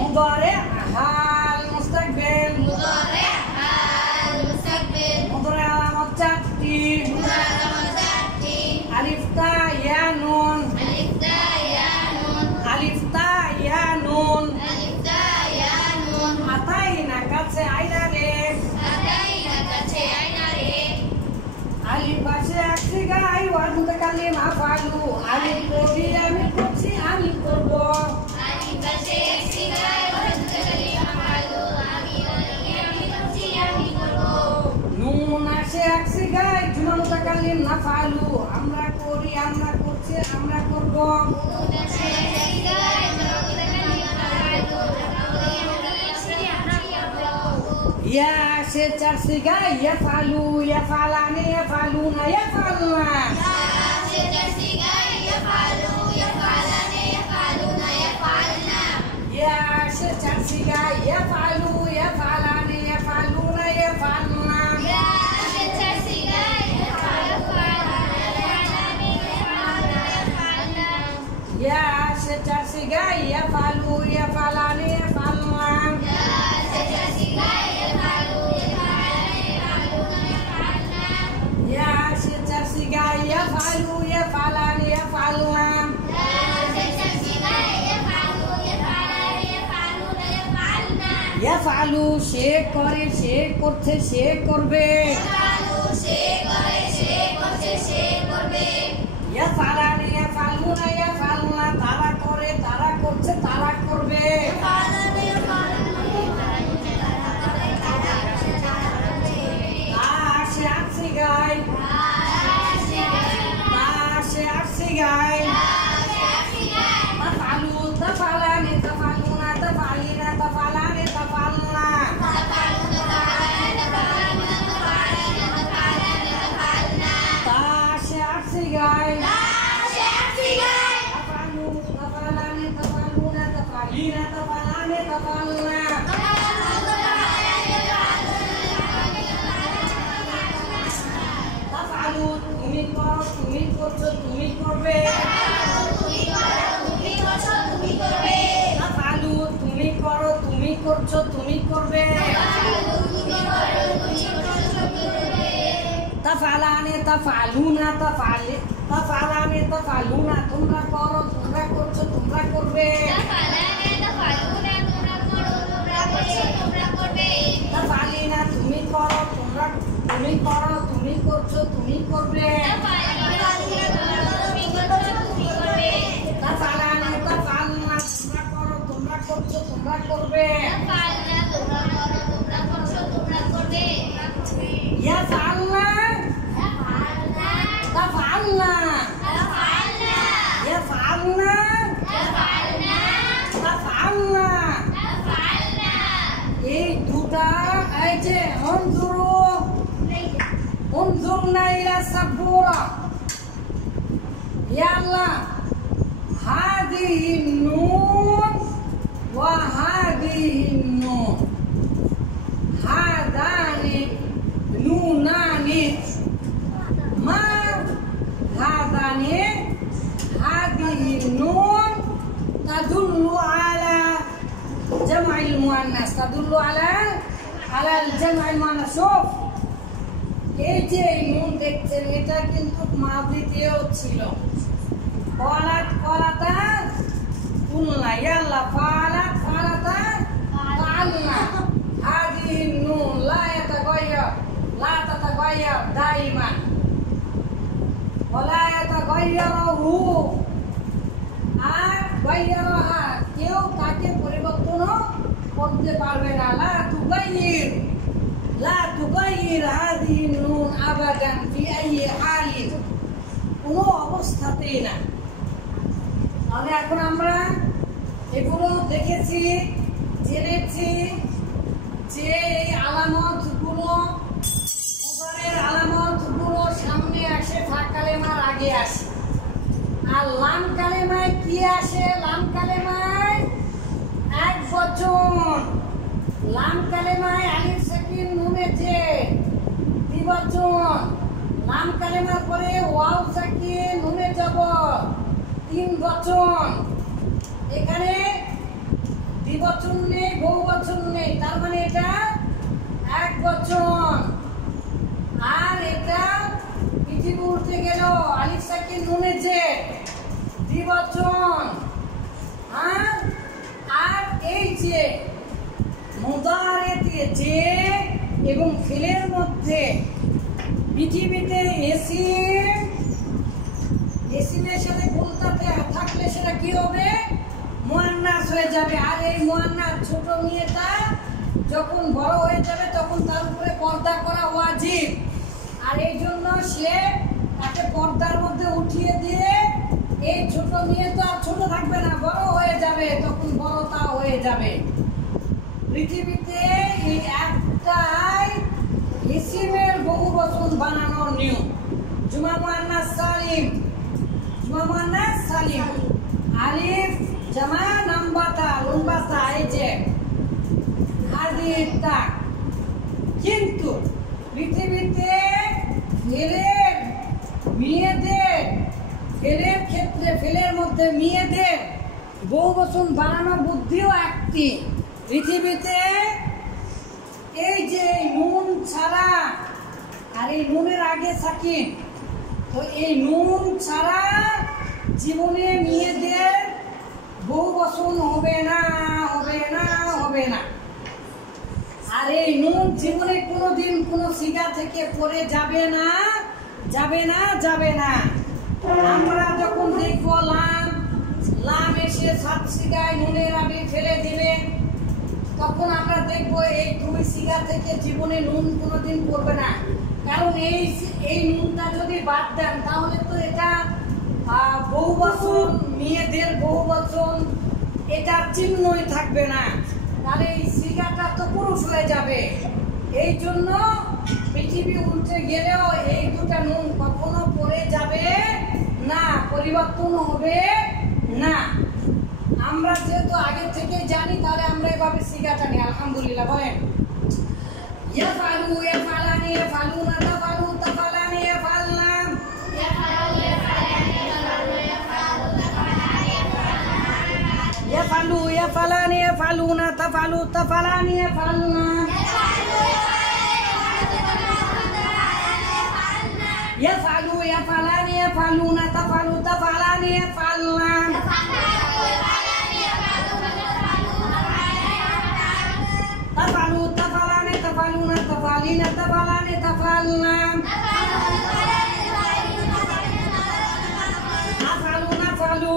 মুদারে হাল মুস্তাকবিল মুদারে আলামত চারটি আলিফ তা ইয়া নুন আতাইনা কাছে আইনা রে আলিফ পাশে একটি গাই ওয়াল মুতাকাল্লিম আফআলু আলিফ করি আমি করছি আমি করব নুন আসে একটি গাই জুমা মুতাকাল্লিম নাফআলু আমরা করি আমরা করছি আমরা করব ইয়া আসে চারটি গাই ইয়াফআলু ইয়াফআলানি ইয়াফআলুনা ইয়াফআলনা ইয়া আসে চারটি গাই ইয়াফআলু ইয়াফআলানি ইয়াফআলুনা ইয়াফআলনা ইয়া আসে চারটি গাই ইয়াফআলু ইয়াফআলানি ইয়াফআলনা ইয়া আসে চারটি গাই ইয়াফআলু ইয়াফআলানি ইয়াফআলনা ইয়াফআলু সে করে সে করছে সে করবে ইয়াফআলানি ইয়াফআলুনা ইয়াফআলনা তারা করে তারা করছে তারা করবে আসে আসি গাই আসে আসি গাই তাফআলু তাফআলানি তাফআলুনা তাফআলিনা তাফআলানি তাফআলনা আসে আসি গাই তাফআলু তাফআলানি তাফআলুনা তাফআলিনা তাফআলানি তাফআলনা তাফআলু তুমি করো তুমি করছো তুমি করবে তাফআলু তুমি করো তুমি করছো তুমি করবে তাফআলানি তাফআলুনা তাফআলানি তাফআলুনা তোমরা করো তোমরা করছো তোমরা করবে তাফআলিনা তুমি করো তোমরা তুমি করো তুমি করছো তুমি করবে তাফআলানি তাফআলনা তোমরা করো তোমরা করছো তোমরা করবে ইয়াফআলনা তাফআলনা ইয়াফআলনা তাফআলনা এই দুটা এই যে انظرنا إلى السبورة يا الله هذه النون وهذه النون هذان نونان ما هذان هذه النون تدل على جمع المؤنث تدل على الجمع المؤنث شوف এই যে নুন দেখছেন এটা কিন্তু মাদিতেও ছিল কলাতা কুলনা ইয়াল্লা ফালাত ফালাতা ফালনা হাদিহি নুন লা তাতাগায়্যার দাইমান ওয়ালা ইয়াতাগায়্যারু আর গায়্যারহা কেউ তাকে পরিবর্তন করতে পারবে না لا تغير هذه النون أبدا في أي حال কোনো অবস্থাতেই না তাহলে এখন আমরা এগুলো দেখেছি জেনেছি যে এই আলামতগুলো মুদারের আলামতগুলো সামনে আসে ফা কালেমার আগে আসে আর লাম কালেমায় কি আসে লাম কালেমায় এক বচন লাম কালেমায় আলিফ সাকিন নুনে যে দ্বিবচন লাম কালেমার পরে ওয়াও সাকিন নুনে যাব তিন বচন এখানে দ্বিবচন নেই, বহুবচন নেই, তার মানে এটা এক বচন। আর এটা পৃথিবী উঠতে গেল আলিফ সাকিন নুনে যে দ্বিবচন। আর এই যে মুদারে দিয়ে যে এবং ফিলের মধ্যে পৃথিবীতে এসিমের সাথে গুলতাতে থাকলে সেটা কি হবে? মুয়ান্নাস হয়ে যাবে। আর এই মুয়ান্নাস ছোট মেয়েটা যখন বড় হয়ে যাবে তখন তার উপরে পর্দা করা ওয়াজিব। আর এই জন্য সে তাকে পর্দার মধ্যে উঠিয়ে দিয়ে এই ছোট মেয়ে তো আর ছোট থাকবে না, বড় হয়ে যাবে, তখন বড়তা হয়ে যাবে। পৃথিবীতে এই একটাই ইসিমের বহু বচন বানানোর নিয়ম। জুমা মুয়ান্নাস সালিম, জুমা মুয়ান্নাস সালিম, আলিফ জামা নামবাতা লম্বাতা এই যে হাজিরটা। কিন্তু পৃথিবীতে ফেলের মেয়েদের ফেলের ক্ষেত্রে ফেলের মধ্যে মেয়েদের বহু বচন বানানো বুদ্ধিও একটি। পৃথিবীতে এই যে নুন ছাড়া আর এই নুনের আগে সাকিন, তো এই নুন ছাড়া জীবনে মেয়েদের বহু বচন হবে না, হবে না, হবে না। আর এই নুন জীবনে কোনোদিন কোনো সিগা থেকে পড়ে যাবে না, যাবে না, যাবে না। আমরা যখন দেখবো লাম এসে সাত সিগায় নুনের আগে ফেলে দিবে, তখন আমরা দেখবো এই দুই সিগা থেকে জীবনে নুন কোনোদিন পড়বে না। কারণ এই নুনটা যদি বাদ দেন তাহলে তো এটা বহু বচন, মেয়েদের বহু বচন, এটার চিহ্নই থাকবে না, তাহলে এই সিগাটা তো পুরুষ হয়ে যাবে। এই জন্য পৃথিবী উল্টে গেলেও এই দুটা নুন কখনো পড়ে যাবে না, পরিবর্তন হবে না। আমরা যেহেতু আগে থেকে জানি, তাহলে আমরা এভাবে সিগাটা নিই। আলহামদুলিল্লাহ বলেন। ইয়াফালু ইয়াফালানি ইয়াফালুনা তাফালু তাফালানি ইয়াফালনা, ইয়াফালু ইয়াফালানি ইয়াফালুনা তাফালু তাফালানি ইয়াফালনা, ইয়াফালু ইয়াফালানি ইয়াফালুনা তাফালু তাফালানি ইয়াফালনা, tafalu tafalani tafaluna tafalina tafalani tafalna, afalu nafalu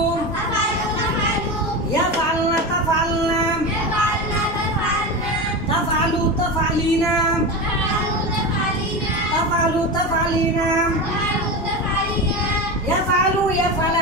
yafalna tafalna, tafalu tafalina tafalu tafalina, yafalu yafalna